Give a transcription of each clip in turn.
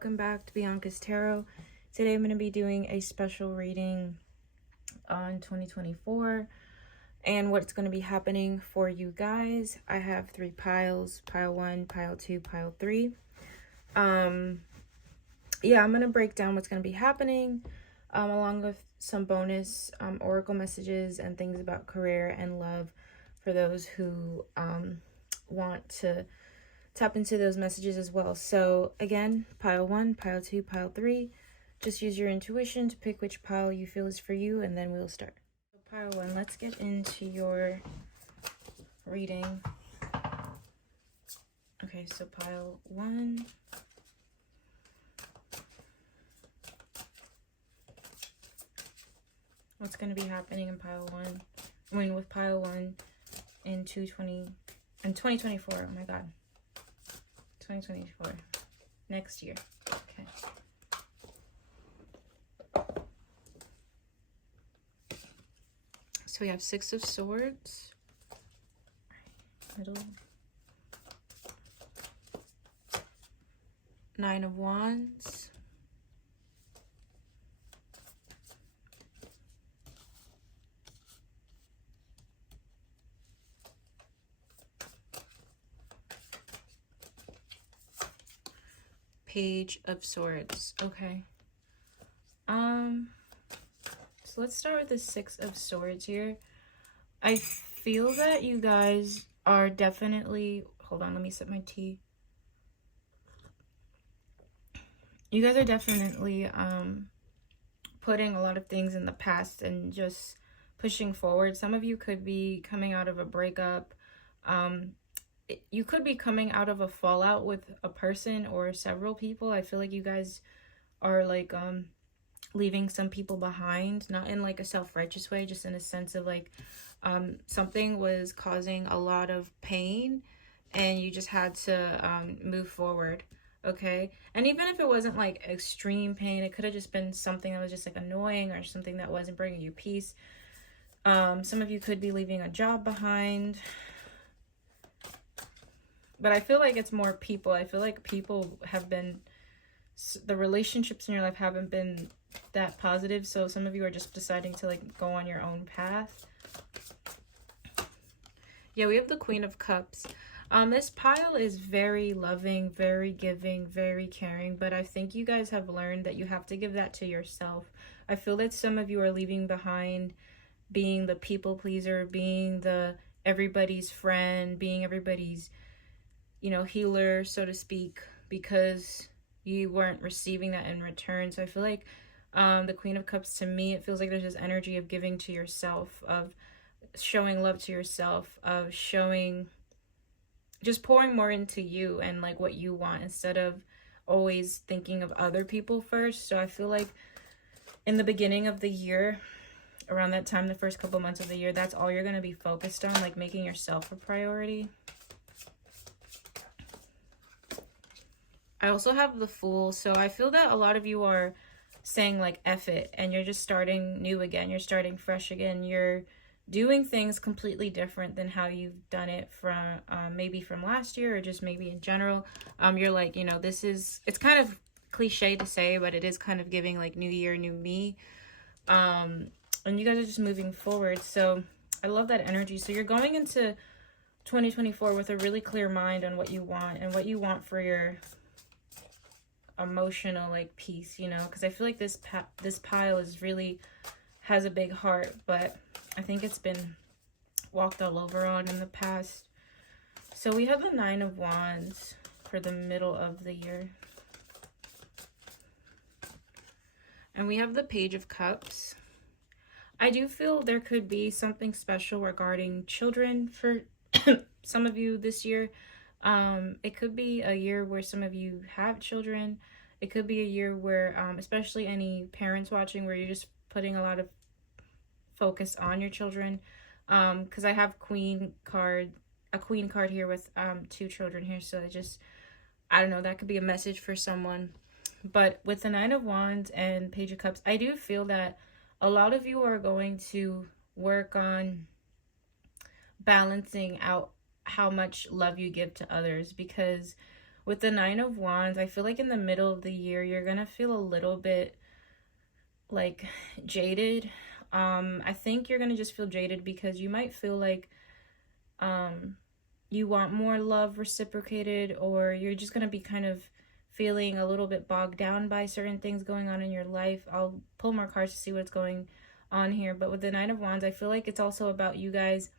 welcome back to Bianca's Tarot. Today I'm going to be doing a special reading on 2024 and what's going to be happening for you guys. I have 3 piles, pile 1, pile 2, pile 3. I'm going to break down what's going to be happening along with some bonus oracle messages and things about career and love for those who want to tap into those messages as well. So again, pile 1, pile 2, pile 3. Just use your intuition to pick which pile you feel is for you, and then we'll start. So pile 1, let's get into your reading. Okay, so pile 1. What's going to be happening in pile 1? I mean, with pile 1 in 2024. Oh my god. 2024. Next year. Okay. So we have 6 of Swords. Middle. 9 of Wands. Page of Swords. Okay. So let's start with the 6 of Swords here. I feel that you guys are definitely, hold on, let me sip my tea. You guys are definitely putting a lot of things in the past and just pushing forward. Some of you could be coming out of a breakup. You could be coming out of a fallout with a person or several people. I feel like you guys are like leaving some people behind, not in like a self-righteous way, just in a sense of like something was causing a lot of pain and you just had to move forward. Okay, and even if it wasn't like extreme pain, it could have just been something that was just like annoying or something that wasn't bringing you peace. Some of you could be leaving a job behind. But I feel like it's more people. I feel like people have been, the relationships in your life haven't been that positive. So some of you are just deciding to like go on your own path. Yeah, we have the Queen of Cups. This pile is very loving, very giving, very caring. But I think you guys have learned that you have to give that to yourself. I feel that some of you are leaving behind being the people pleaser, being the everybody's friend, being everybody's, you know, healer, so to speak, because you weren't receiving that in return. So I feel like the Queen of Cups, to me, it feels like there's this energy of giving to yourself, of showing love to yourself, of showing, just pouring more into you and like what you want instead of always thinking of other people first. So I feel like in the beginning of the year, around that time, the first couple months of the year, that's all you're going to be focused on, like making yourself a priority. I also have the Fool. So I feel that a lot of you are saying like F it, and you're just starting new again. You're starting fresh again. You're doing things completely different than how you've done it from maybe from last year or just maybe in general. You're like, you know, this is, it's kind of cliche to say, but it is kind of giving like new year, new me. And you guys are just moving forward. So I love that energy. So you're going into 2024 with a really clear mind on what you want and what you want for your emotional like peace, you know, because I feel like this pile is really has a big heart, but I think it's been walked all over on in the past. So we have the 9 of Wands for the middle of the year, and we have the Page of Cups. I do feel there could be something special regarding children for some of you this year. It could be a year where some of you have children. It could be a year where, especially any parents watching, where you're just putting a lot of focus on your children. Because I have a queen card here with 2 children here. So I don't know, that could be a message for someone. But with the 9 of Wands and Page of Cups, I do feel that a lot of you are going to work on balancing out how much love you give to others, because With the Nine of Wands, I feel like in the middle of the year, you're going to feel a little bit like jaded. I think you're going to just feel jaded because you might feel like you want more love reciprocated, or you're just going to be kind of feeling a little bit bogged down by certain things going on in your life. I'll pull more cards to see what's going on here. But with the Nine of Wands, I feel like it's also about you guys.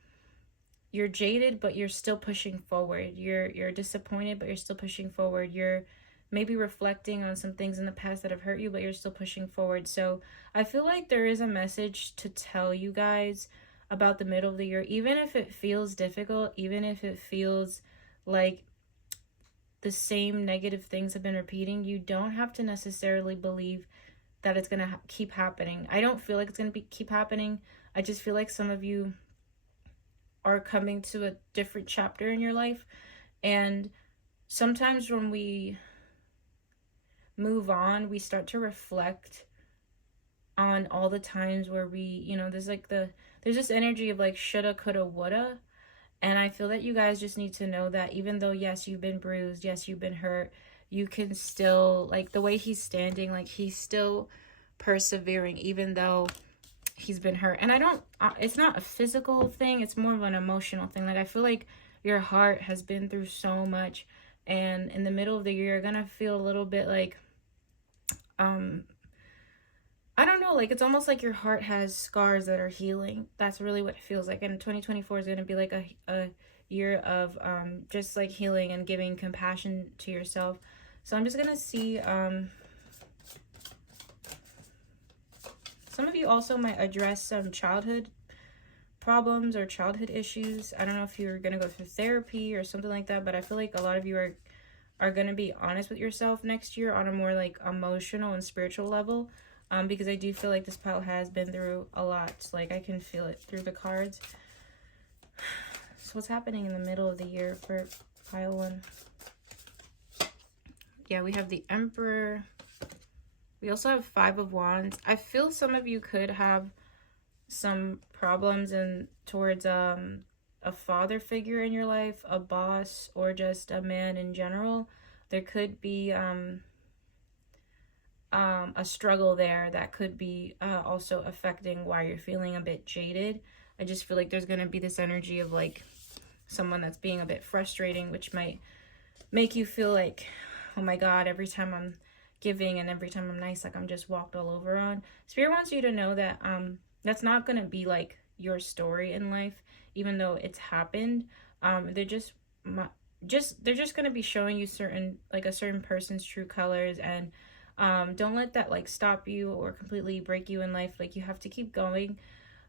You're jaded, but you're still pushing forward. You're disappointed, but you're still pushing forward. You're maybe reflecting on some things in the past that have hurt you, but you're still pushing forward. So I feel like there is a message to tell you guys about the middle of the year, even if it feels difficult, even if it feels like the same negative things have been repeating. You don't have to necessarily believe that it's going to keep happening. I don't feel like it's going to keep happening. I just feel like some of you are coming to a different chapter in your life. And sometimes when we move on, we start to reflect on all the times where we, you know, there's this energy of like shoulda, coulda, woulda. And I feel that you guys just need to know that even though, yes, you've been bruised, yes, you've been hurt, you can still, like the way he's standing, like he's still persevering even though he's been hurt. And it's not a physical thing, it's more of an emotional thing. Like I feel like your heart has been through so much, and in the middle of the year you're gonna feel a little bit like I don't know, like it's almost like your heart has scars that are healing. That's really what it feels like. And 2024 is going to be like a year of just like healing and giving compassion to yourself. So I'm just going to see some of you also might address some childhood problems or childhood issues. I don't know if you're going to go through therapy or something like that, but I feel like a lot of you are going to be honest with yourself next year on a more like emotional and spiritual level. Because I do feel like this pile has been through a lot. Like, I can feel it through the cards. So what's happening in the middle of the year for pile 1? Yeah, we have the Emperor. We also have 5 of Wands. I feel some of you could have some problems towards a father figure in your life, a boss, or just a man in general. There could be a struggle there that could be also affecting why you're feeling a bit jaded. I just feel like there's going to be this energy of like someone that's being a bit frustrating, which might make you feel like, oh my God, every time I'm giving and every time I'm nice, like I'm just walked all over on. Spirit wants you to know that that's not going to be like your story in life, even though it's happened. They're just going to be showing you a certain person's true colors, and don't let that like stop you or completely break you in life. Like you have to keep going.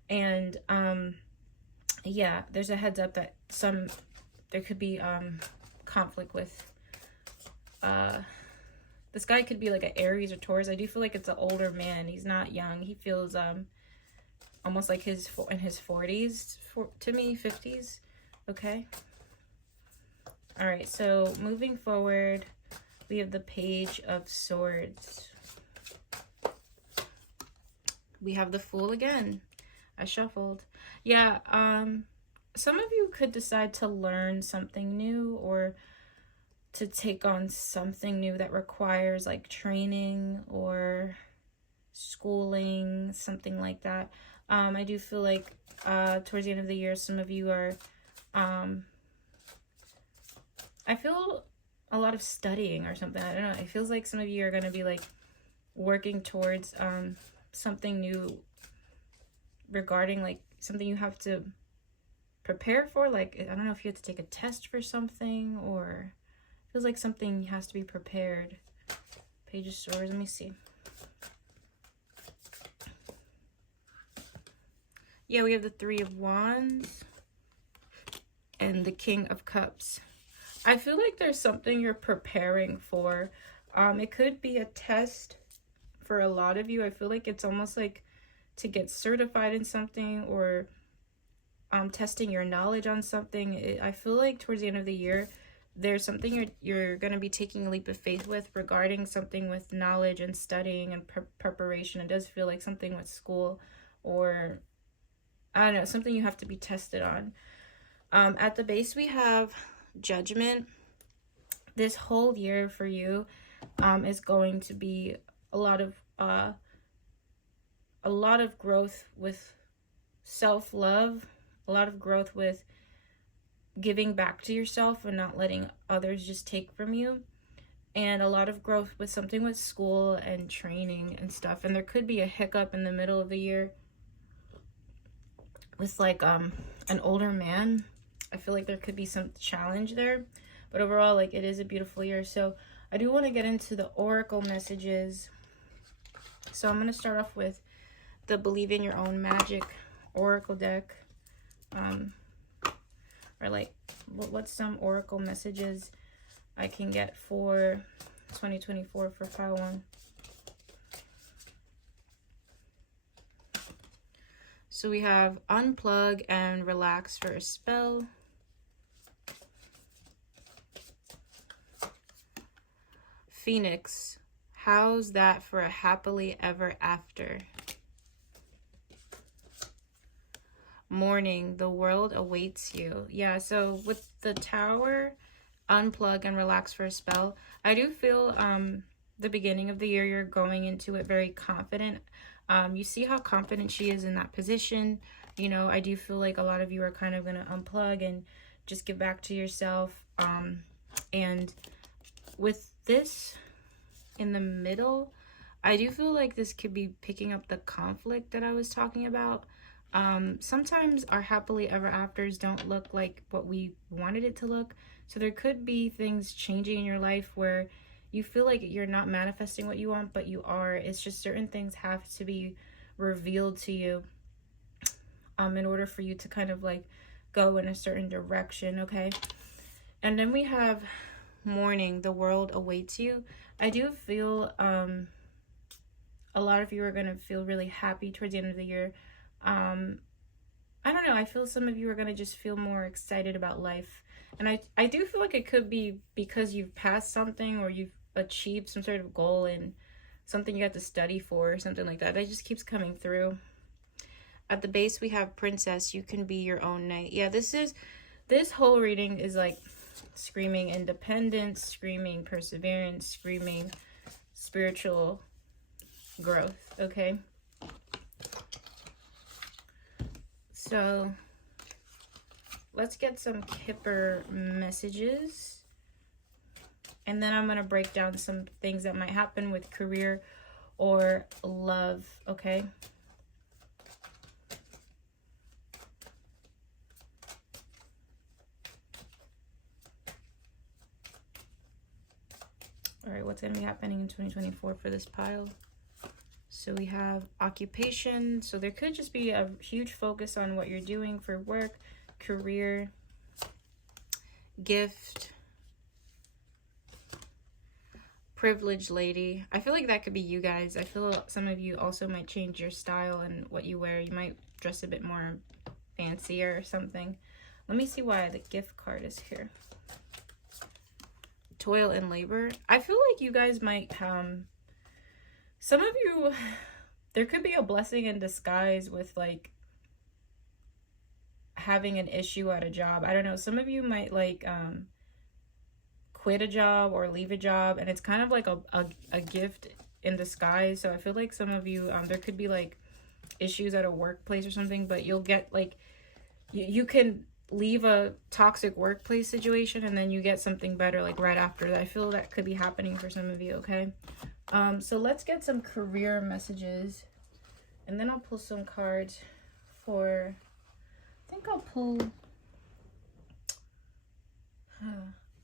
And yeah, there's a heads up that there could be conflict with this guy. Could be like an Aries or Taurus. I do feel like it's an older man. He's not young. He feels almost like in his 40s to me, 50s. Okay. All right, so moving forward, we have the Page of Swords. We have the Fool again. I shuffled. Yeah, some of you could decide to learn something new or to take on something new that requires like training or schooling, something like that. I do feel like towards the end of the year, some of you are, I feel a lot of studying or something. I don't know. It feels like some of you are going to be like working towards something new regarding like something you have to prepare for. Like, I don't know if you have to take a test for something, or it feels like something has to be prepared. Page of Swords. Let me see. Yeah, we have the 3 of Wands and the King of Cups. I feel like there's something you're preparing for. It could be a test for a lot of you. I feel like it's almost like to get certified in something, or testing your knowledge on something. I feel like towards the end of the year, there's something you're going to be taking a leap of faith with regarding something with knowledge and studying and preparation. It does feel like something with school, or I don't know, something you have to be tested on. At the base, we have Judgment. this whole year for you is going to be a lot of growth with self-love, a lot of growth with giving back to yourself and not letting others just take from you, and a lot of growth with something with school and training and stuff. And there could be a hiccup in the middle of the year with like an older man. I feel like there could be some challenge there, but overall, like, it is a beautiful year. So I do want to get into the oracle messages. So I'm going to start off with the Believe in Your Own Magic oracle deck. Or like, what's some oracle messages I can get for 2024 for pile 1. So we have unplug and relax for a spell. Phoenix, how's that for a happily ever after? Morning, the world awaits you. Yeah, so with the Tower, unplug and relax for a spell, I do feel the beginning of the year, you're going into it very confident. You see how confident she is in that position. You know, I do feel like a lot of you are kind of going to unplug and just give back to yourself. And with this in the middle, I do feel like this could be picking up the conflict that I was talking about. Sometimes our happily ever afters don't look like what we wanted it to look. So there could be things changing in your life where you feel like you're not manifesting what you want, but you are. It's just certain things have to be revealed to you in order for you to kind of like go in a certain direction, okay? And then we have morning, the world awaits you. I do feel a lot of you are going to feel really happy towards the end of the year. I don't know, I feel some of you are going to just feel more excited about life. And I do feel like it could be because you've passed something or you've achieved some sort of goal and something you have to study for or something like that. That just keeps coming through. At the base, we have Princess, you can be your own knight. Yeah, this whole reading is like screaming independence, screaming perseverance, screaming spiritual growth, okay? So let's get some Kipper messages. And then I'm going to break down some things that might happen with career or love, okay? All right, what's going to be happening in 2024 for this pile? So we have occupation. So there could just be a huge focus on what you're doing for work, career, gift, privileged lady. I feel like that could be you guys. I feel some of you also might change your style and what you wear. You might dress a bit more fancier or something. Let me see why the gift card is here. Toil and labor. I feel like you guys might some of you, there could be a blessing in disguise with like having an issue at a job. I don't know, some of you might like quit a job or leave a job, and it's kind of like a gift in disguise. So I feel like some of you, there could be like issues at a workplace or something, but you'll get like, you can leave a toxic workplace situation and then you get something better like right after that. I feel that could be happening for some of you, okay? So let's get some career messages, and then I'll pull some cards for, I think I'll pull,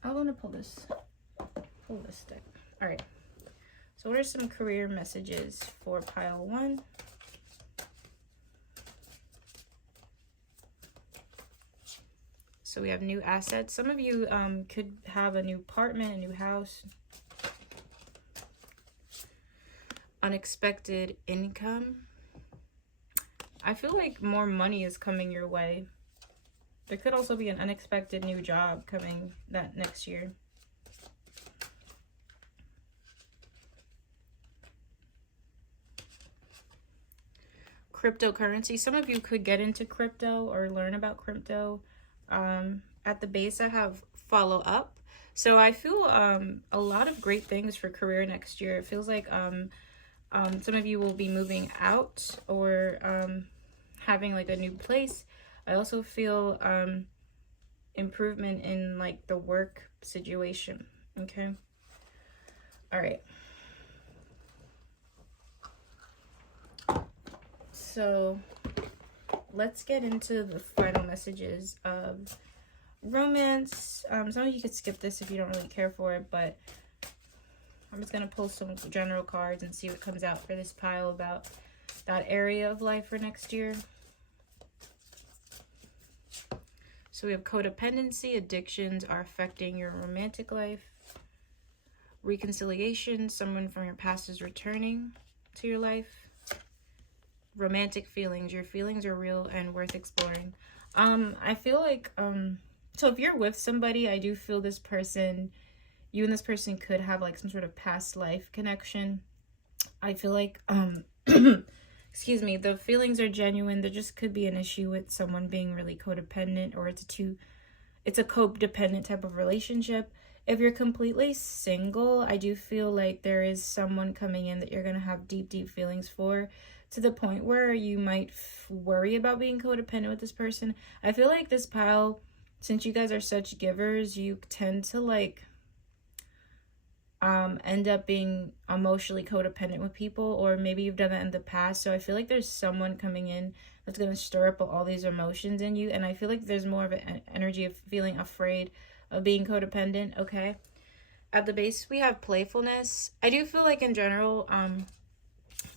I want to pull this deck. All right, so what are some career messages for pile 1? So we have new assets. Some of you could have a new apartment, a new house. Unexpected income. I feel like more money is coming your way. There could also be an unexpected new job coming that next year. Cryptocurrency. Some of you could get into crypto or learn about crypto. at the base I have follow up. So I feel a lot of great things for career next year. It feels like some of you will be moving out or having like a new place. I also feel improvement in like the work situation. Okay. All right. So let's get into the final messages of romance. Some of you could skip this if you don't really care for it, but I'm just going to pull some general cards and see what comes out for this pile about that area of life for next year. So we have codependency, addictions are affecting your romantic life. Reconciliation, someone from your past is returning to your life. Romantic feelings, your feelings are real and worth exploring. I feel like, so if you're with somebody, I do feel this person, you and this person could have like some sort of past life connection. I feel like, excuse me, the feelings are genuine. There just could be an issue with someone being really codependent, or it's a codependent type of relationship. If you're completely single, I do feel like there is someone coming in that you're going to have deep, deep feelings for, to the point where you might worry about being codependent with this person. I feel like this pile, since you guys are such givers, you tend to like end up being emotionally codependent with people, or maybe you've done that in the past. So I feel like there's someone coming in that's going to stir up all these emotions in you, and I feel like there's more of an energy of feeling afraid of being codependent. Okay, at the base we have playfulness. I do feel like in general,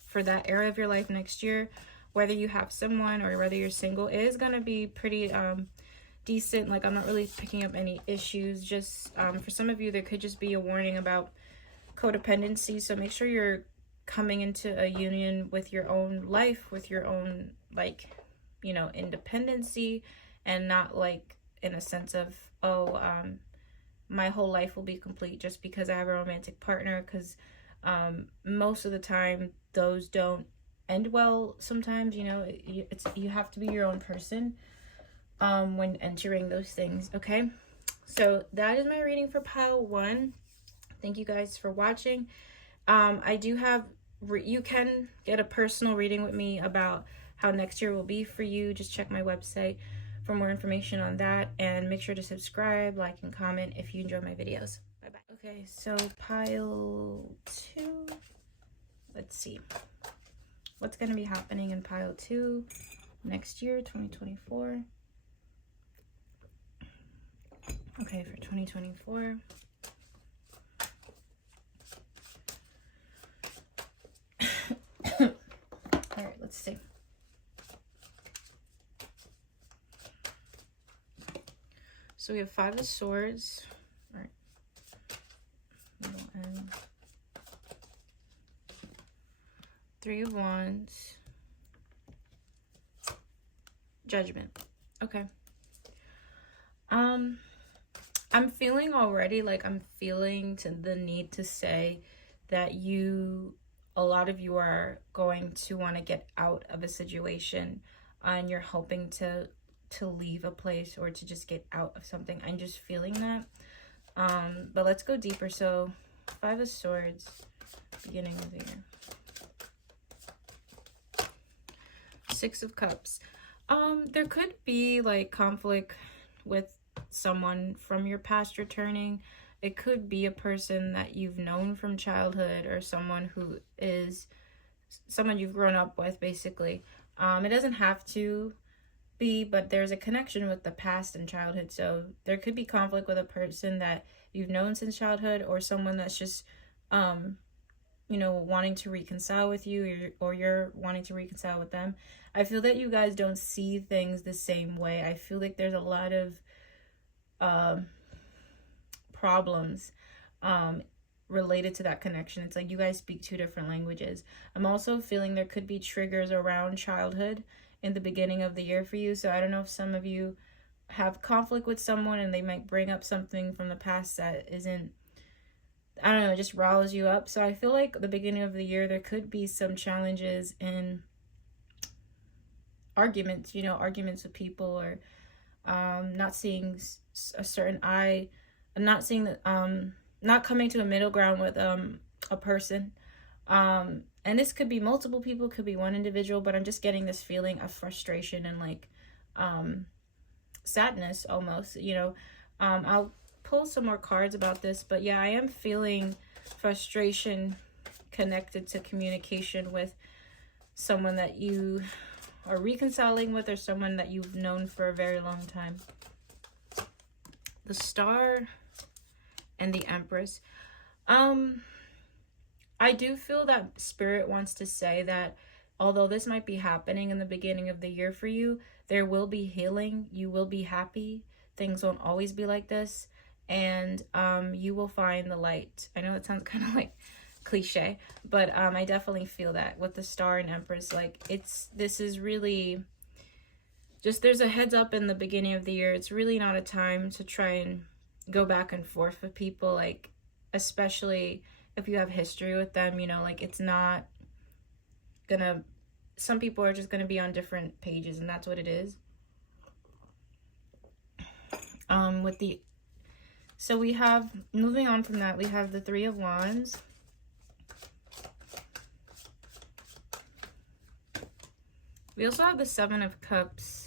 for that area of your life next year, whether you have someone or whether you're single, it is going to be pretty decent. Like, I'm not really picking up any issues. Just for some of you, there could just be a warning about codependency. So make sure you're coming into a union with your own life, with your own, like, you know, independency, and not like in a sense of, oh, my whole life will be complete just because I have a romantic partner, because most of the time those don't end well. Sometimes, you know, you have to be your own person when entering those things. Okay, so that is my reading for pile 1. Thank you guys for watching. I do have you can get a personal reading with me about how next year will be for you. Just check my website for more information on that, and make sure to subscribe, like, and comment if you enjoy my videos. Bye bye. Okay, so pile 2, let's see what's going to be happening in pile 2 next year, 2024. Okay, for 2024. All right, let's see. So we have 5 of Swords. All right. And 3 of Wands. Judgment. Okay. I'm feeling already, like, I'm feeling the need to say that a lot of you are going to want to get out of a situation, and you're hoping to leave a place or to just get out of something. I'm just feeling that. But let's go deeper. So 5 of Swords, beginning of the year. 6 of Cups. There could be like conflict with someone from your past returning. It could be a person that you've known from childhood, or someone who is someone you've grown up with, basically. It doesn't have to be, but there's a connection with the past and childhood. So there could be conflict with a person that you've known since childhood, or someone that's just you know, wanting to reconcile with you, or you're wanting to reconcile with them. I feel that you guys don't see things the same way. I feel like there's a lot of problems related to that connection. It's like you guys speak 2 different languages. I'm also feeling there could be triggers around childhood in the beginning of the year for you. So I don't know if some of you have conflict with someone and they might bring up something from the past that isn't, I don't know, it just riles you up. So I feel like the beginning of the year there could be some challenges in arguments, you know, arguments with people, or not seeing a certain eye, not seeing the, not coming to a middle ground with a person. And this could be multiple people, could be one individual, but I'm just getting this feeling of frustration and like sadness almost, you know. I'll pull some more cards about this, but yeah, I am feeling frustration connected to communication with someone that you are reconciling with, or someone that you've known for a very long time. The Star and the Empress. I do feel that Spirit wants to say that although this might be happening in the beginning of the year for you, there will be healing. You will be happy. Things won't always be like this. And you will find the light. I know it sounds kind of like cliche, but I definitely feel that with the Star and Empress. Like, this is really just, there's a heads up in the beginning of the year. It's really not a time to try and go back and forth with people, like, especially if you have history with them, you know, like, it's not gonna, some people are just gonna be on different pages, and that's what it is. So we have, moving on from that, we have the Three of Wands. We also have the Seven of Cups.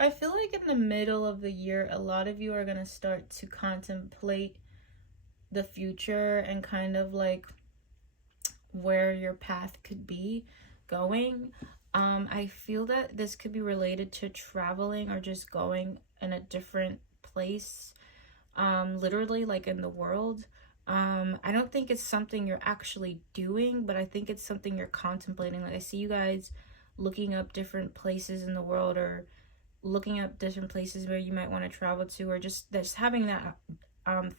I feel like in the middle of the year, a lot of you are going to start to contemplate the future and kind of like where your path could be going. I feel that this could be related to traveling or just going in a different place, literally like in the world. I don't think it's something you're actually doing, but I think it's something you're contemplating. Like, I see you guys looking up different places in the world, or looking up different places where you might want to travel to, or just having that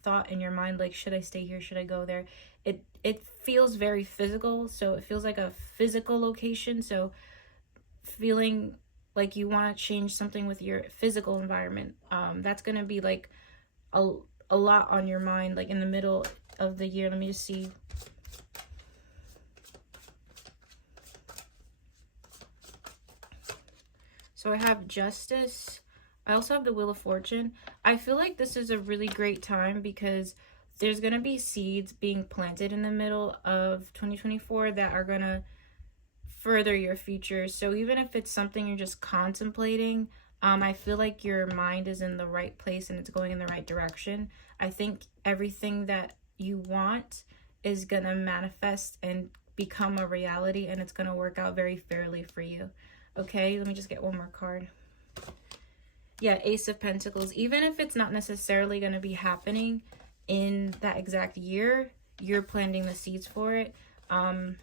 thought in your mind, like, should I stay here, should I go there? It feels very physical, so it feels like a physical location. So feeling like you want to change something with your physical environment, that's gonna be like a lot on your mind, like in the middle of the year. Let me just see. So I have Justice. I also have the Wheel of Fortune. I feel like this is a really great time because there's going to be seeds being planted in the middle of 2024 that are going to further your future. So even if it's something you're just contemplating, I feel like your mind is in the right place and it's going in the right direction. I think everything that you want is going to manifest and become a reality, and it's going to work out very fairly for you. Okay, let me just get one more card. Yeah, Ace of Pentacles. Even if it's not necessarily going to be happening in that exact year, you're planting the seeds for it. And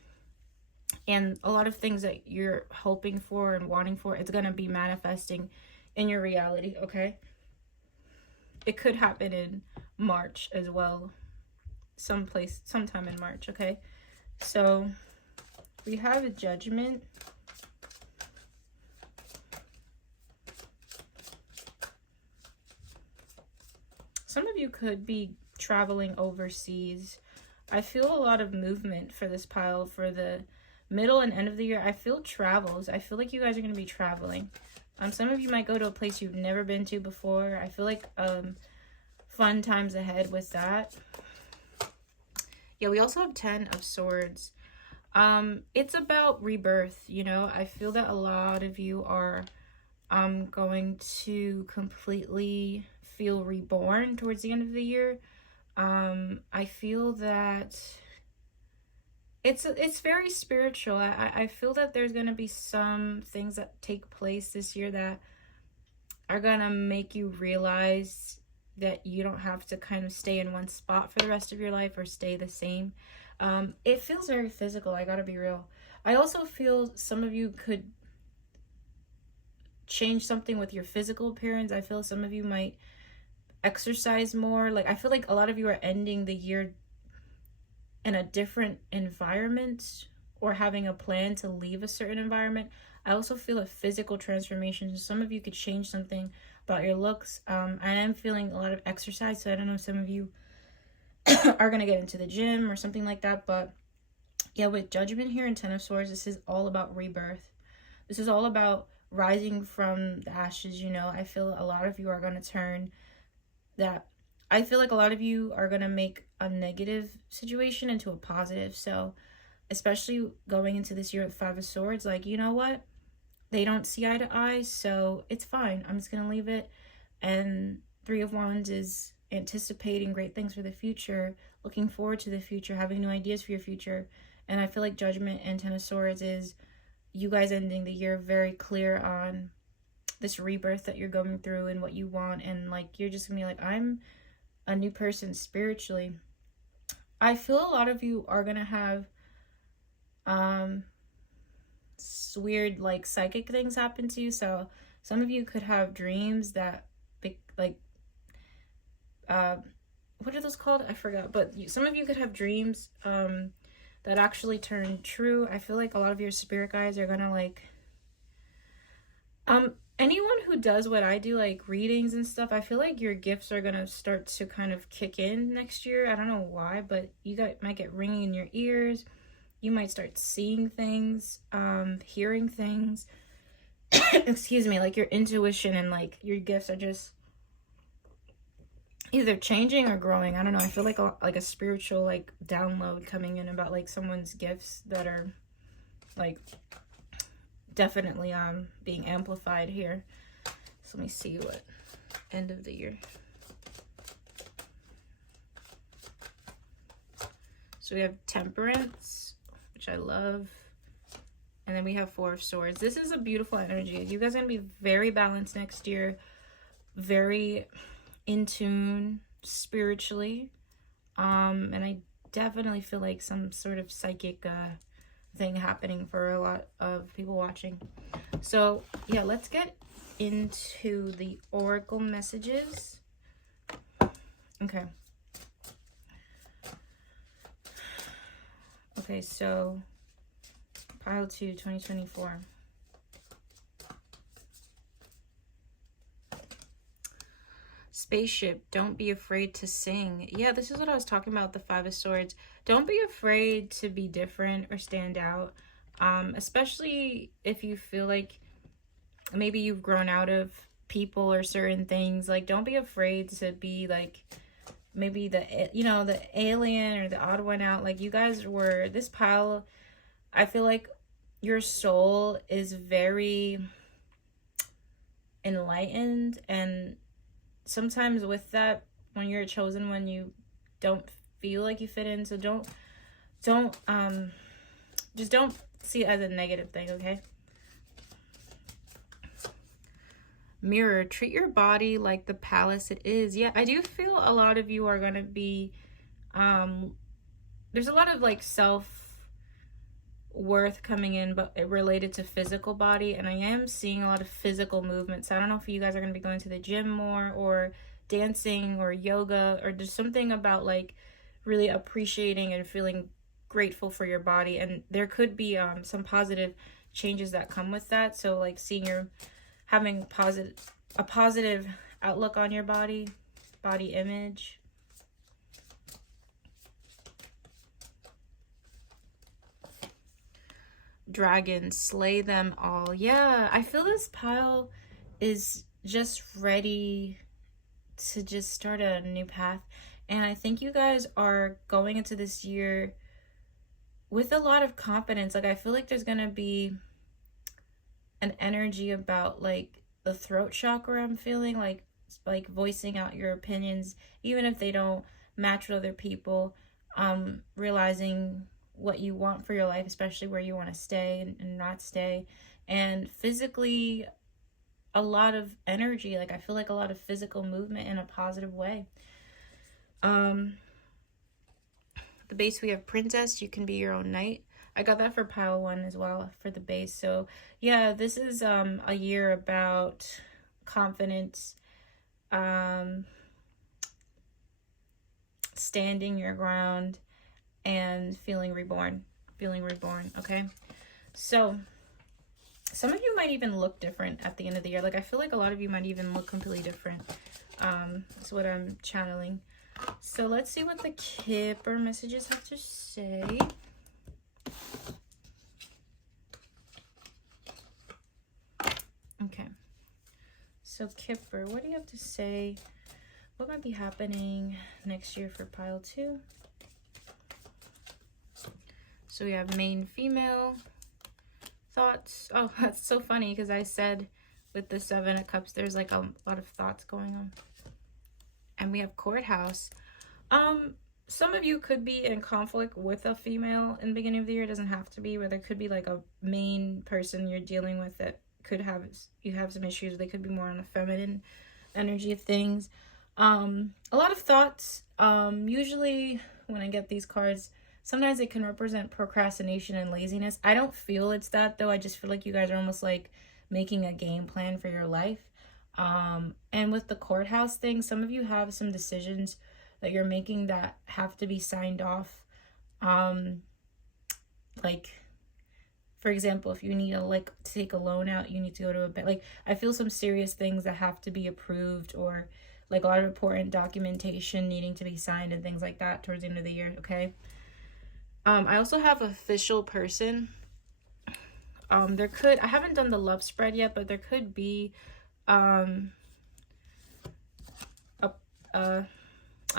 a lot of things that you're hoping for and wanting for, it's going to be manifesting in your reality, okay? It could happen in March as well. Sometime in March, okay? So we have a Judgment. Some of you could be traveling overseas. I feel a lot of movement for this pile for the middle and end of the year. I feel travels. I feel like you guys are going to be traveling. Some of you might go to a place you've never been to before. I feel like fun times ahead with that. Yeah, we also have 10 of Swords. It's about rebirth, you know. I feel that a lot of you are going to completely feel reborn towards the end of the year. I feel that it's very spiritual. I feel that there's going to be some things that take place this year that are going to make you realize that you don't have to kind of stay in one spot for the rest of your life or stay the same. It feels very physical, I gotta be real. I also feel some of you could change something with your physical appearance. I feel some of you might exercise more. Like, I feel like a lot of you are ending the year in a different environment or having a plan to leave a certain environment. I also feel a physical transformation. Some of you could change something about your looks. I am feeling a lot of exercise, so I don't know if some of you are going to get into the gym or something like that. But yeah, with Judgment here and 10 of Swords, this is all about rebirth. This is all about rising from the ashes, you know. I feel a lot of you are going to turn that. I feel like a lot of you are going to make a negative situation into a positive. So, especially going into this year with Five of Swords, like, you know what? They don't see eye to eye, so it's fine. I'm just going to leave it. And Three of Wands is anticipating great things for the future, looking forward to the future, having new ideas for your future. And I feel like Judgment and Ten of Swords is you guys ending the year very clear on this rebirth that you're going through and what you want. And like, you're just gonna be like, I'm a new person spiritually. I feel a lot of you are gonna have weird like psychic things happen to you. So some of you could have dreams that like what are those called? I forgot. But some of you could have dreams that actually turn true. I feel like a lot of your spirit guides are gonna like anyone who does what I do, like readings and stuff, I feel like your gifts are gonna start to kind of kick in next year. I don't know why, but you might get ringing in your ears. You might start seeing things, hearing things. Excuse me, like your intuition and like your gifts are just either changing or growing. I don't know. I feel like a spiritual like download coming in about like someone's gifts that are like definitely being amplified here. So let me see what end of the year. So we have Temperance, which I love. And then we have Four of Swords. This is a beautiful energy. You guys are going to be very balanced next year. Very in tune spiritually. And I definitely feel like some sort of psychic thing happening for a lot of people watching. So, yeah, let's get into the oracle messages. Okay. Okay, so Pile 2, 2024. Spaceship, don't be afraid to sing. Yeah, this is what I was talking about, the Five of Swords. Don't be afraid to be different or stand out. Especially if you feel like maybe you've grown out of people or certain things. Like, don't be afraid to be like maybe the, you know, the alien or the odd one out. Like, you guys were, this pile, I feel like your soul is very enlightened, and sometimes with that, when you're a chosen one, you don't feel like you fit in. So just don't see it as a negative thing, okay? Mirror, treat your body like the palace it is. Yeah, I do feel a lot of you are going to be there's a lot of like self-worth coming in, but it related to physical body, and I am seeing a lot of physical movement. So I don't know if you guys are going to be going to the gym more or dancing or yoga, or just something about like really appreciating and feeling grateful for your body. And there could be some positive changes that come with that. So like seeing your having a positive outlook on your body image. Dragons, slay them all. Yeah, I feel this pile is just ready to just start a new path. And I think you guys are going into this year with a lot of confidence. Like, I feel like there's gonna be an energy about like the throat chakra. I'm feeling like voicing out your opinions, even if they don't match with other people. Realizing what you want for your life, especially where you want to stay and not stay. And physically, a lot of energy. Like, I feel like a lot of physical movement in a positive way. The base, we have Princess. You can be your own knight. I got that for pile 1 as well for the base. So yeah, this is a year about confidence, standing your ground, and feeling reborn. Okay, so some of you might even look different at the end of the year. Like, I feel like a lot of you might even look completely different. That's what I'm channeling. So let's see what the Kipper messages have to say. So Kipper, what do you have to say? What might be happening next year for pile 2? So we have main female thoughts. Oh, that's so funny because I said with the 7 of Cups, there's like a lot of thoughts going on. And we have courthouse. Some of you could be in conflict with a female in the beginning of the year. It doesn't have to be, where there could be like a main person you're dealing with that could have, you have some issues. They could be more on the feminine energy of things. A lot of thoughts. Usually when I get these cards, sometimes it can represent procrastination and laziness. I don't feel it's that though. I just feel like you guys are almost like making a game plan for your life. And with the courthouse thing, some of you have some decisions that you're making that have to be signed off. Like, for example, if you need to take a loan out, you need to go to a bank. Like, I feel some serious things that have to be approved, or like a lot of important documentation needing to be signed and things like that towards the end of the year, okay? I also have official person. I haven't done the love spread yet, but there could be I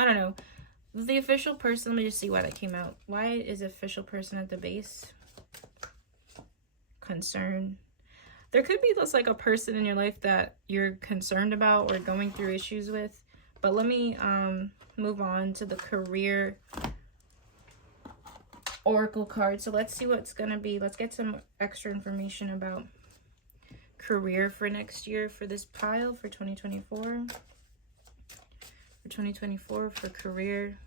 don't know. The official person, let me just see why that came out. Why is official person at the base? Concern. There could be just like a person in your life that you're concerned about or going through issues with. But let me move on to the career oracle card. So let's see what's going to be. Let's get some extra information about career for next year for this pile for 2024. For 2024 for career.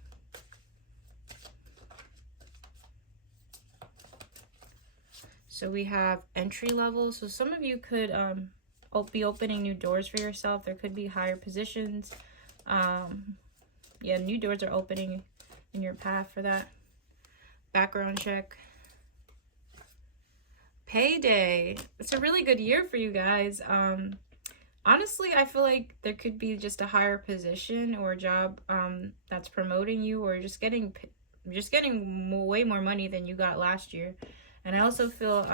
So we have entry level. So some of you could be opening new doors for yourself. There could be higher positions. Yeah, new doors are opening in your path for that. Background check. Payday. It's a really good year for you guys. Honestly, I feel like there could be just a higher position or a job that's promoting you, or just getting way more money than you got last year. And I also feel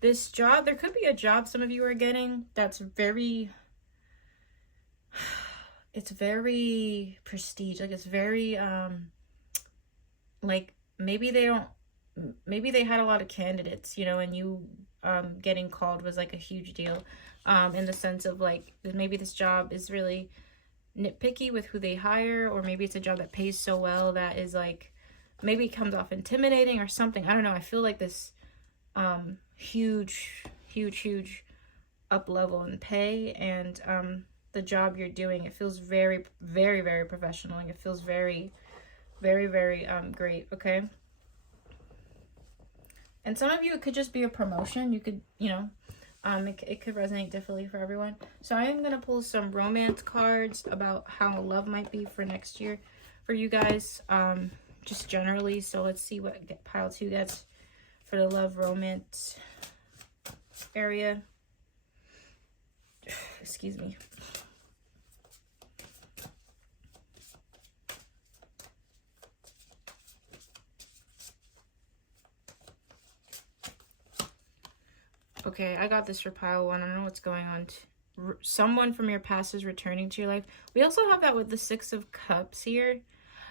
this job, there could be a job some of you are getting that's very, it's very prestige. Like it's very, like maybe they had a lot of candidates, you know, and you getting called was like a huge deal. In the sense of like, maybe this job is really nitpicky with who they hire, or maybe it's a job that pays so well that is like, maybe it comes off intimidating or something. I don't know. I feel like this huge up level in pay, and the job you're doing, it feels very, very, very professional, and it feels very, very, very great, okay? And some of you, it could just be a promotion. You could, you know, it could resonate differently for everyone. So I am going to pull some romance cards about how love might be for next year for you guys, just generally. So let's see what pile 2 gets for the love romance area. Excuse me. Okay, I got this for pile 1. I don't know what's going on. Someone from your past is returning to your life. We also have that with the 6 of Cups here.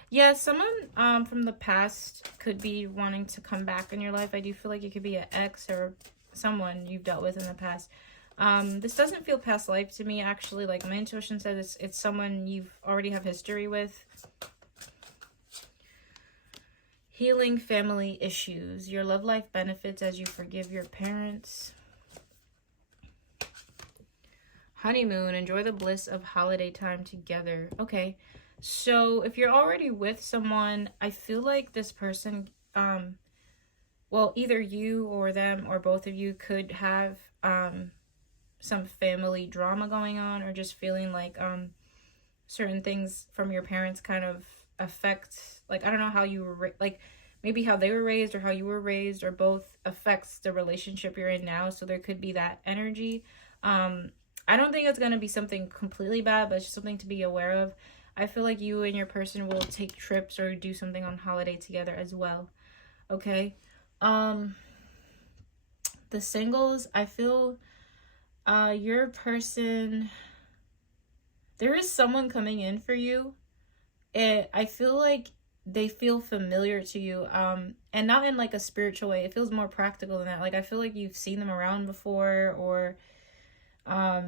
Yeah, someone from the past could be wanting to come back in your life. I do feel like it could be an ex or someone you've dealt with in the past. This doesn't feel past life to me, actually. Like my intuition says it's someone you've already have history with. Healing family issues. Your love life benefits as you forgive your parents. Honeymoon. Enjoy the bliss of holiday time together. Okay. So if you're already with someone, I feel like this person, well, either you or them or both of you could have some family drama going on, or just feeling like certain things from your parents kind of affect, like, I don't know how you were, like, maybe how they were raised or how you were raised, or both affects the relationship you're in now. So there could be that energy. I don't think it's going to be something completely bad, but it's just something to be aware of. I feel like you and your person will take trips or do something on holiday together as well. Okay. The singles, I feel your person, there is someone coming in for you. I feel like they feel familiar to you, and not in like a spiritual way. It feels more practical than that. Like, I feel like you've seen them around before, or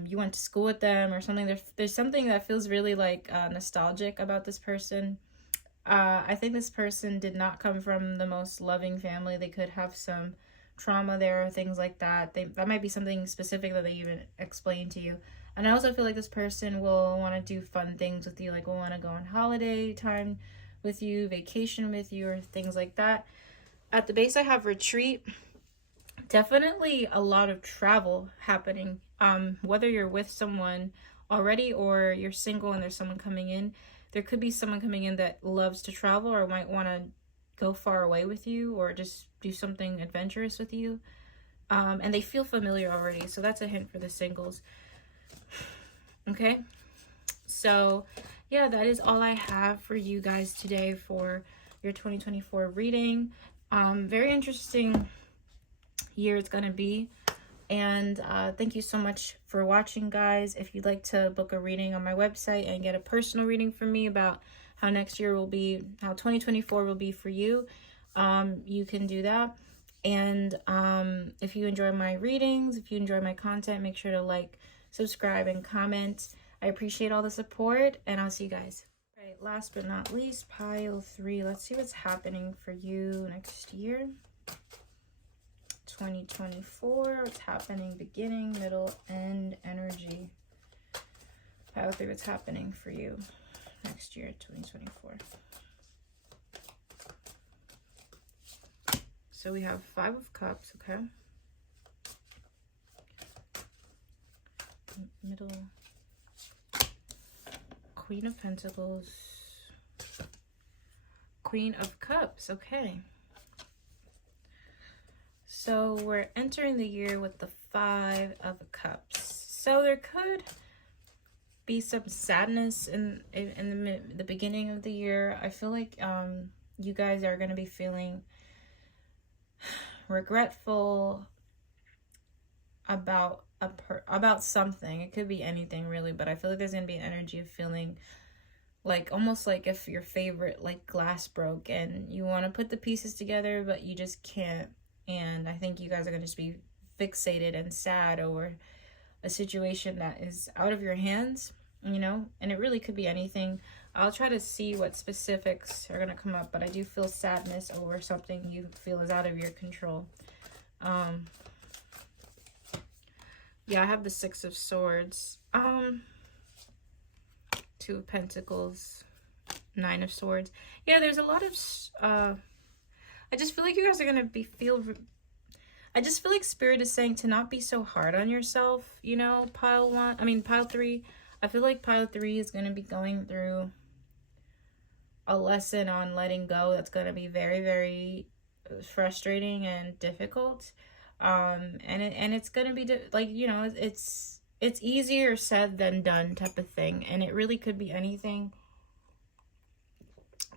you went to school with them or something. There's something that feels really like nostalgic about this person. I think this person did not come from the most loving family. They could have some trauma there, things like that. That might be something specific that they even explain to you. And I also feel like this person will want to do fun things with you, like will want to go on holiday time with you, vacation with you, or things like that. At the base, I have retreat. Definitely a lot of travel happening. Whether you're with someone already or you're single and there's someone coming in, there could be someone coming in that loves to travel or might want to go far away with you or just do something adventurous with you. And they feel familiar already. So that's a hint for the singles. Okay. So yeah, that is all I have for you guys today for your 2024 reading. Very interesting year it's gonna be. And thank you so much for watching, guys. If you'd like to book a reading on my website and get a personal reading from me about how next year will be, how 2024 will be for you, you can do that. And if you enjoy my readings, if you enjoy my content, make sure to like, subscribe, and comment. I appreciate all the support, and I'll see you guys. All right, last but not least, pile 3. Let's see what's happening for you next year. 2024, what's happening, beginning, middle, end, energy. Pile 3, what's happening for you next year, 2024. So we have 5 of Cups, okay? Middle, Queen of Pentacles, Queen of Cups, okay. So we're entering the year with the 5 of Cups. So there could be some sadness in the beginning of the year. I feel like you guys are going to be feeling regretful about something. It could be anything really, but I feel like there's going to be an energy of feeling like almost like if your favorite like glass broke and you want to put the pieces together but you just can't. And I think you guys are going to just be fixated and sad over a situation that is out of your hands, you know, and it really could be anything. I'll try to see what specifics are going to come up, but I do feel sadness over something you feel is out of your control. Yeah, I have the 6 of Swords, 2 of Pentacles, 9 of Swords. Yeah, there's a lot of, I just feel like you guys are going to I just feel like Spirit is saying to not be so hard on yourself, you know, pile 3. I feel like pile 3 is going to be going through a lesson on letting go that's going to be very, very frustrating and difficult. And it's going to be like, you know, it's easier said than done type of thing. And it really could be anything.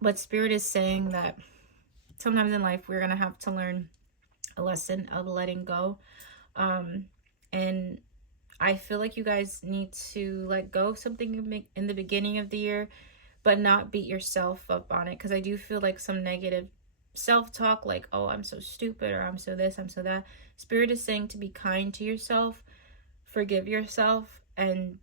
But Spirit is saying that sometimes in life we're going to have to learn a lesson of letting go. And I feel like you guys need to let go of something in the beginning of the year, but not beat yourself up on it. Because I do feel like some negative self-talk, like, oh, I'm so stupid, or I'm so this, I'm so that. Spirit is saying to be kind to yourself, forgive yourself, and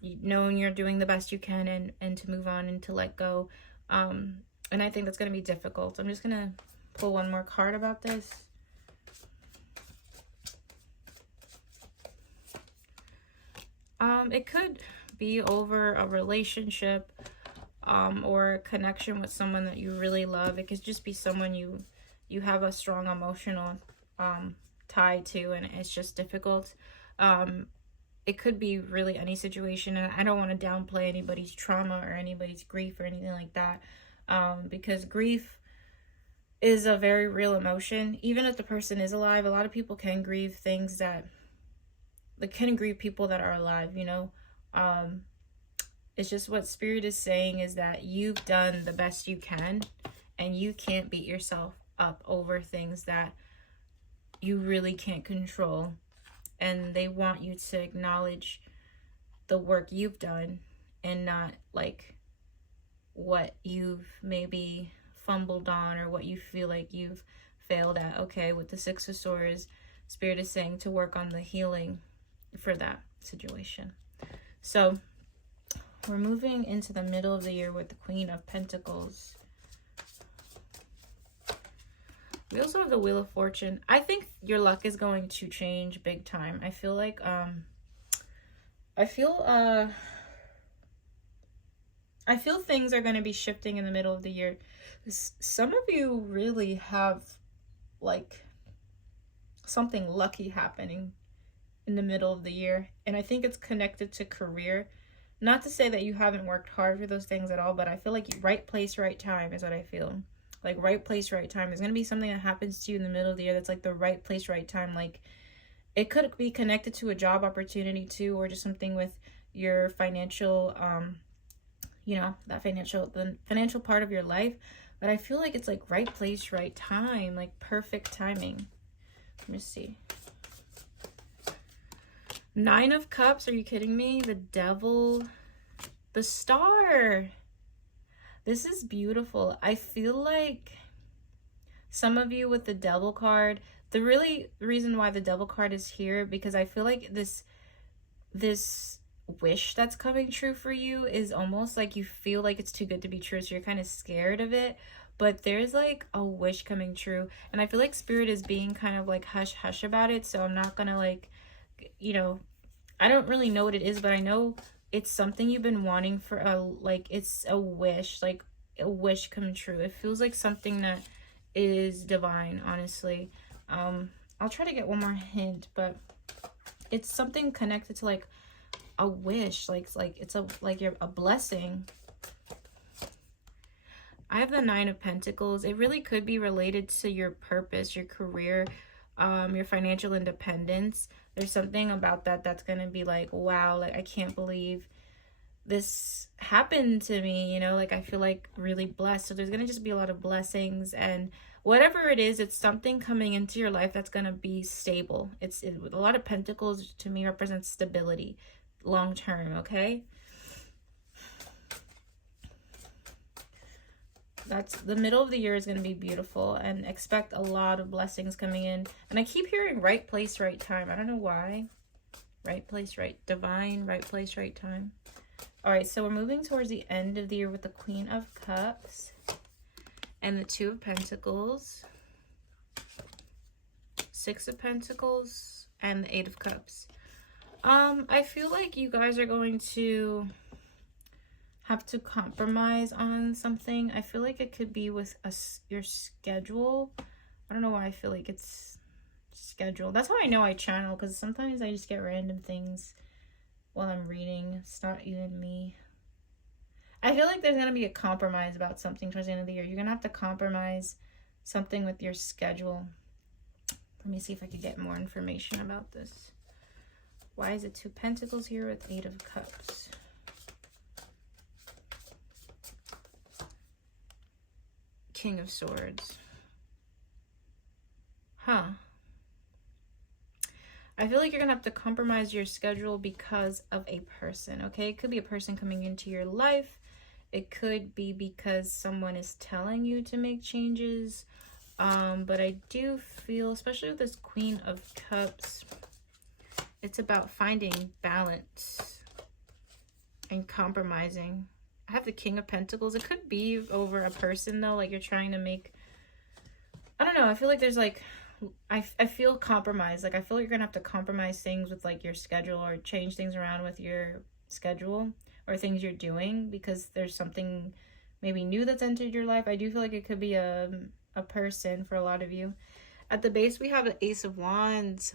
knowing you're doing the best you can, and to move on and to let go. And I think that's going to be difficult. I'm just going to pull one more card about this. It could be over a relationship or a connection with someone that you really love. It could just be someone you have a strong emotional tie to, and it's just difficult. It could be really any situation, and I don't want to downplay anybody's trauma or anybody's grief or anything like that, because grief is a very real emotion. Even if the person is alive, a lot of people can grieve things that can grieve people that are alive, you know. It's just what Spirit is saying is that you've done the best you can, and you can't beat yourself up over things that you really can't control. And they want you to acknowledge the work you've done and not like what you've maybe fumbled on or what you feel like you've failed at. Okay, with the Six of Swords, Spirit is saying to work on the healing for that situation. So we're moving into the middle of the year with the Queen of Pentacles. We also have the Wheel of Fortune. I think your luck is going to change big time. I feel like I feel things are going to be shifting in the middle of the year. Some of you really have like something lucky happening in the middle of the year, and I think it's connected to career. Not to say that you haven't worked hard for those things at all, but I feel like right place, right time is what I feel. Like right place, right time. There's going to be something that happens to you in the middle of the year that's like the right place, right time. Like it could be connected to a job opportunity too, or just something with your financial, you know, the financial part of your life. But I feel like it's like right place, right time, like perfect timing. Let me see. Nine of Cups, are you kidding me? The Devil, the Star. This is beautiful. I feel like some of you with the Devil card, the reason why the Devil card is here, because I feel like this wish that's coming true for you is almost like you feel like it's too good to be true, so you're kind of scared of it. But there's like a wish coming true, and I feel like Spirit is being kind of like hush hush about it, so I'm not gonna like, you know, I don't really know what it is, but I know it's something you've been wanting for it's a wish, like a wish come true. It feels like something that is divine, honestly. I'll try to get one more hint, but it's something connected to like a wish, like it's a blessing. I have the Nine of Pentacles. It really could be related to your purpose, your career, your financial independence. There's something about that that's gonna be like, wow, like I can't believe this happened to me, you know, like I feel like really blessed. So there's gonna just be a lot of blessings, and whatever it is, it's something coming into your life that's gonna be stable. A lot of Pentacles to me represents stability, long term. Okay, that's the middle of the year is going to be beautiful, and expect a lot of blessings coming in. And I keep hearing right place, right time. I don't know why. Right place, right divine, right place, right time. All right, so we're moving towards the end of the year with the Queen of Cups and the Two of Pentacles, Six of Pentacles, and the Eight of Cups. I feel like you guys are going to have to compromise on something. I feel like it could be with your schedule. I don't know why I feel like it's schedule. That's how I know I channel, because sometimes I just get random things while I'm reading. It's not even me. I feel like there's going to be a compromise about something towards the end of the year. You're going to have to compromise something with your schedule. Let me see if I could get more information about this. Why is it Two Pentacles here with Eight of Cups? King of Swords. Huh. I feel like you're gonna have to compromise your schedule because of a person, okay? It could be a person coming into your life. It could be because someone is telling you to make changes. But I do feel, especially with this Queen of Cups, it's about finding balance and compromising. I have the King of Pentacles. It could be over a person though, like you're trying to make, I don't know, I feel like there's like, I feel compromise. Like I feel like you're gonna have to compromise things with like your schedule, or change things around with your schedule or things you're doing, because there's something maybe new that's entered your life. I do feel like it could be a person for a lot of you. At the base, we have the Ace of Wands.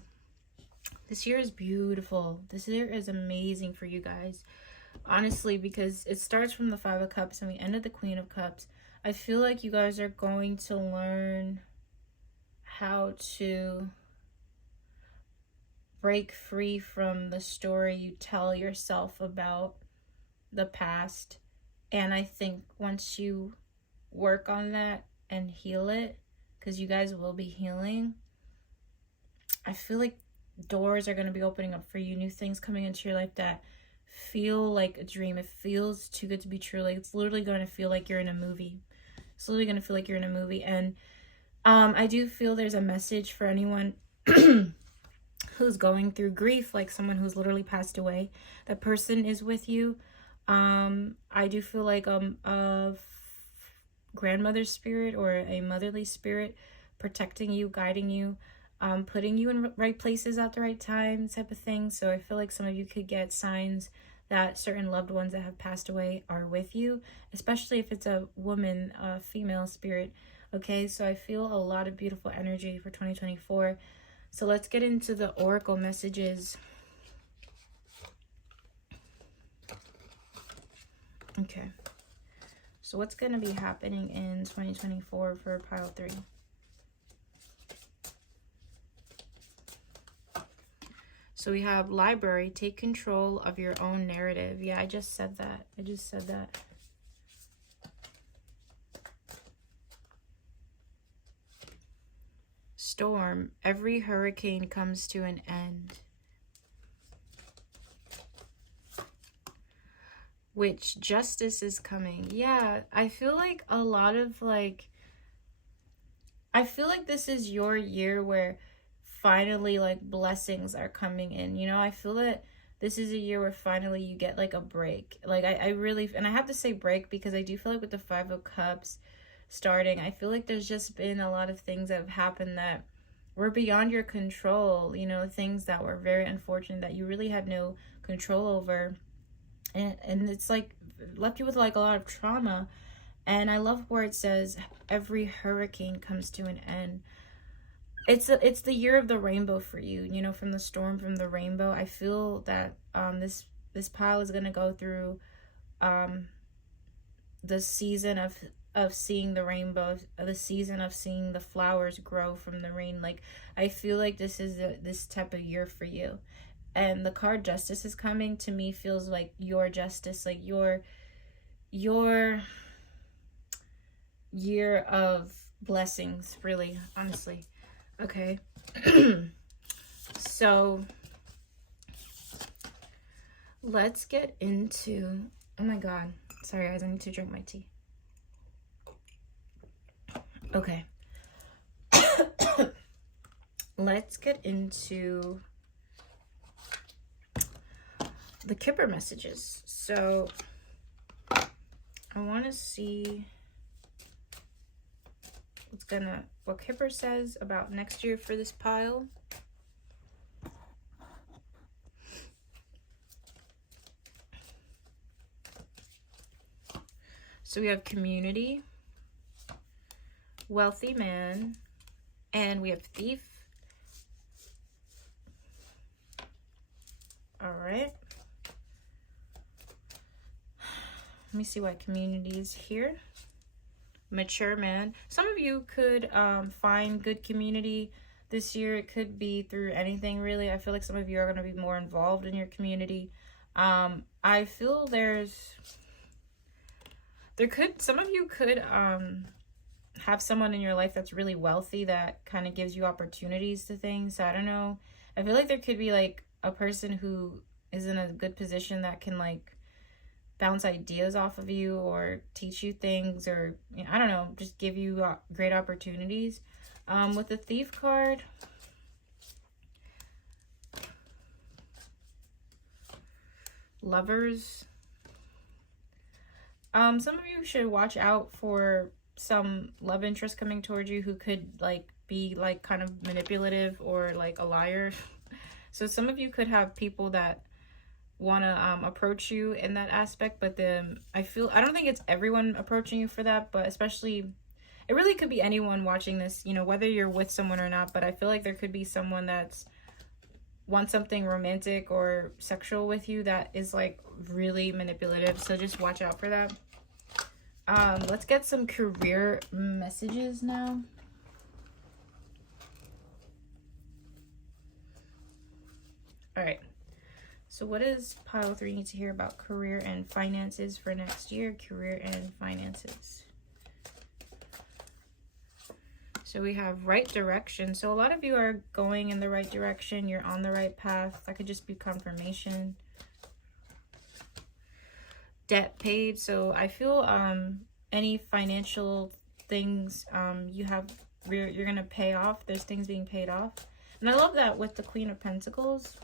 This year is beautiful. This year is amazing for you guys. Honestly, because it starts from the Five of Cups and we end at the Queen of Cups. I feel like you guys are going to learn how to break free from the story you tell yourself about the past. And I think once you work on that and heal it, because you guys will be healing, I feel like doors are going to be opening up for you, new things coming into your life that feel like a dream. It feels too good to be true. Like, it's literally going to feel like you're in a movie. It's literally going to feel like you're in a movie. And I do feel there's a message for anyone who's going through grief, like someone who's literally passed away. That person is with you. I do feel like a grandmother's spirit or a motherly spirit protecting you, guiding you, putting you in right places at the right time, type of thing. So I feel like some of you could get signs that certain loved ones that have passed away are with you, especially if it's a woman, a female spirit. Okay, so I feel a lot of beautiful energy for 2024. So let's get into the oracle messages. Okay, so what's going to be happening in 2024 for pile 3? So we have library, take control of your own narrative. Yeah, I just said that. I just said that. Storm, every hurricane comes to an end. Which justice is coming. Yeah, I feel like a lot of like, I feel like this is your year where finally like blessings are coming in. You know, I feel that this is a year where finally you get like a break. Like I really, and I have to say break because I do feel like with the 5 of Cups starting, I feel like there's just been a lot of things that have happened that were beyond your control. You know, things that were very unfortunate that you really had no control over. And it's like left you with like a lot of trauma. And I love where it says every hurricane comes to an end. It's the year of the rainbow for you, you know, from the storm, from the rainbow. I feel that this pile is going to go through the season of seeing the rainbow, the season of seeing the flowers grow from the rain. Like, I feel like this is this type of year for you. And the card justice is coming to me, feels like your justice, like your year of blessings, really, honestly. Okay. So let's get into, oh my god, sorry guys, I need to drink my tea. Okay. Let's get into the Kipper messages. So I want to see what Kipper says about next year for this pile. So we have community, wealthy man, and we have thief. All right. Let me see why community is here. Mature man. Some of you could find good community this year. It could be through anything, really. I feel like some of you are going to be more involved in your community. I feel some of you could have someone in your life that's really wealthy that kind of gives you opportunities to things. So I don't know. I feel like there could be like a person who is in a good position that can like bounce ideas off of you or teach you things, or you know, I don't know, just give you great opportunities. With the thief card, lovers, some of you should watch out for some love interest coming towards you who could like be like kind of manipulative or like a liar. So some of you could have people that want to approach you in that aspect, but then I don't think it's everyone approaching you for that, but especially it really could be anyone watching this, you know, whether you're with someone or not. But I feel like there could be someone that's wants something romantic or sexual with you that is like really manipulative, so just watch out for that. Let's get some career messages now. All right. So what does pile 3 need to hear about career and finances for next year? Career and finances. So we have right direction. So a lot of you are going in the right direction. You're on the right path. That could just be confirmation. debt paid. So I feel any financial things you're gonna pay off. There's things being paid off. And I love that with the Queen of Pentacles.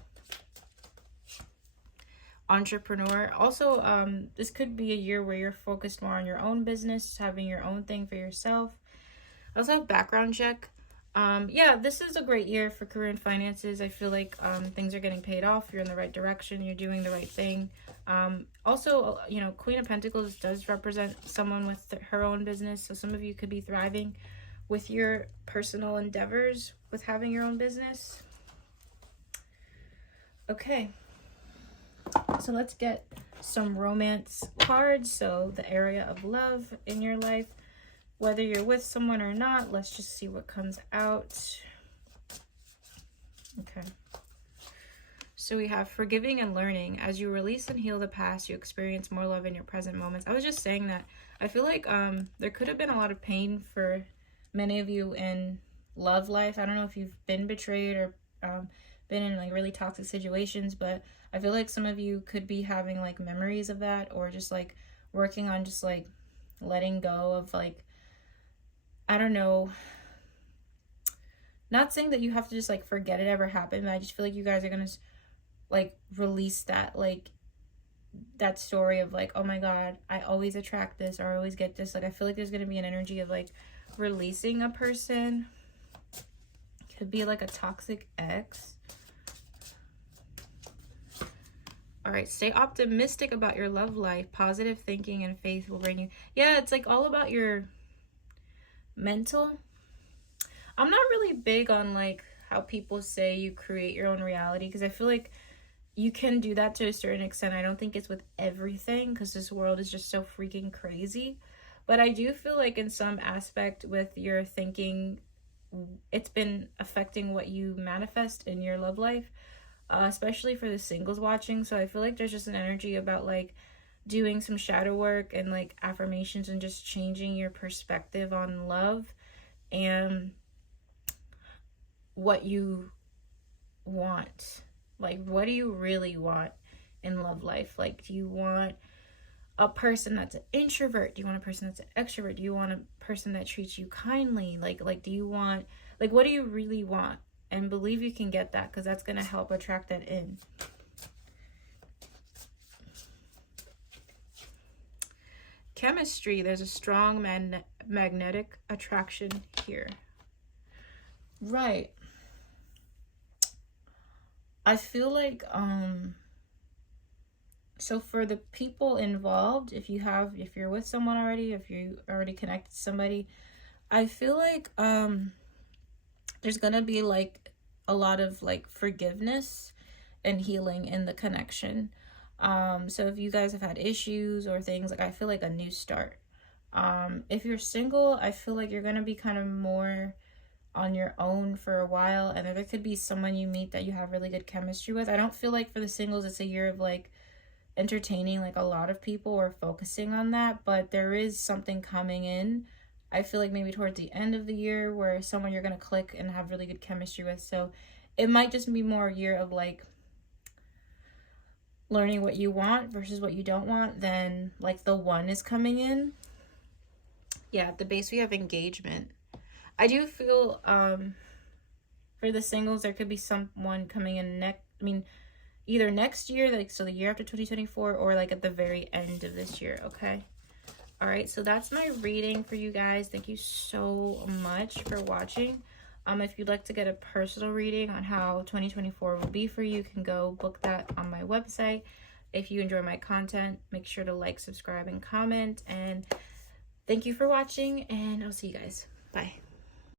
Entrepreneur. Also, this could be a year where you're focused more on your own business, having your own thing for yourself. I also have background check. Yeah, this is a great year for career and finances. I feel like things are getting paid off. You're in the right direction. You're doing the right thing. Also, you know, Queen of Pentacles does represent someone with her own business. So some of you could be thriving with your personal endeavors, with having your own business. Okay. So let's get some romance cards. So the area of love in your life, whether you're with someone or not, let's just see what comes out. Okay. So we have forgiving and learning. As you release and heal the past, you experience more love in your present moments. I was just saying that I feel like there could have been a lot of pain for many of you in love life. I don't know if you've been betrayed or been in like really toxic situations, but I feel like some of you could be having like memories of that, or just like working on just like letting go of like, I don't know, not saying that you have to just like forget it ever happened, but I just feel like you guys are gonna like release that, like that story of like, oh my god, I always attract this, or I always get this. Like I feel like there's gonna be an energy of like releasing a person. Could be like a toxic ex. All right, stay optimistic about your love life. Positive thinking and faith will bring you. Yeah, it's like all about your mental. I'm not really big on like how people say you create your own reality, because I feel like you can do that to a certain extent. I don't think it's with everything, because this world is just so freaking crazy. But I do feel like in some aspect with your thinking, it's been affecting what you manifest in your love life. Especially for the singles watching. So I feel like there's just an energy about like doing some shadow work and like affirmations and just changing your perspective on love and what you want. Like, what do you really want in love life? Like, do you want a person that's an introvert? Do you want a person that's an extrovert? Do you want a person that treats you kindly? Like do you want, like, what do you really want? And believe you can get that, because that's going to help attract that in. Chemistry. There's a strong magnetic attraction here. Right. I feel like, so for the people involved, if you're with someone already, if you already connected to somebody, I feel like, there's gonna be like a lot of like forgiveness and healing in the connection. So if you guys have had issues or things, like I feel like a new start. If you're single, I feel like you're gonna be kind of more on your own for a while, and there could be someone you meet that you have really good chemistry with. I don't feel like for the singles it's a year of like entertaining like a lot of people or focusing on that, but there is something coming in. I feel like maybe towards the end of the year where someone you're going to click and have really good chemistry with. So it might just be more a year of like learning what you want versus what you don't want. Then like the one is coming in. Yeah, at the base we have engagement. I do feel for the singles there could be someone coming in either next year, like so the year after 2024, or like at the very end of this year. Okay. All right, so that's my reading for you guys. Thank you so much for watching. If you'd like to get a personal reading on how 2024 will be for you, you can go book that on my website. If you enjoy my content, make sure to like, subscribe, and comment. And thank you for watching, and I'll see you guys. Bye.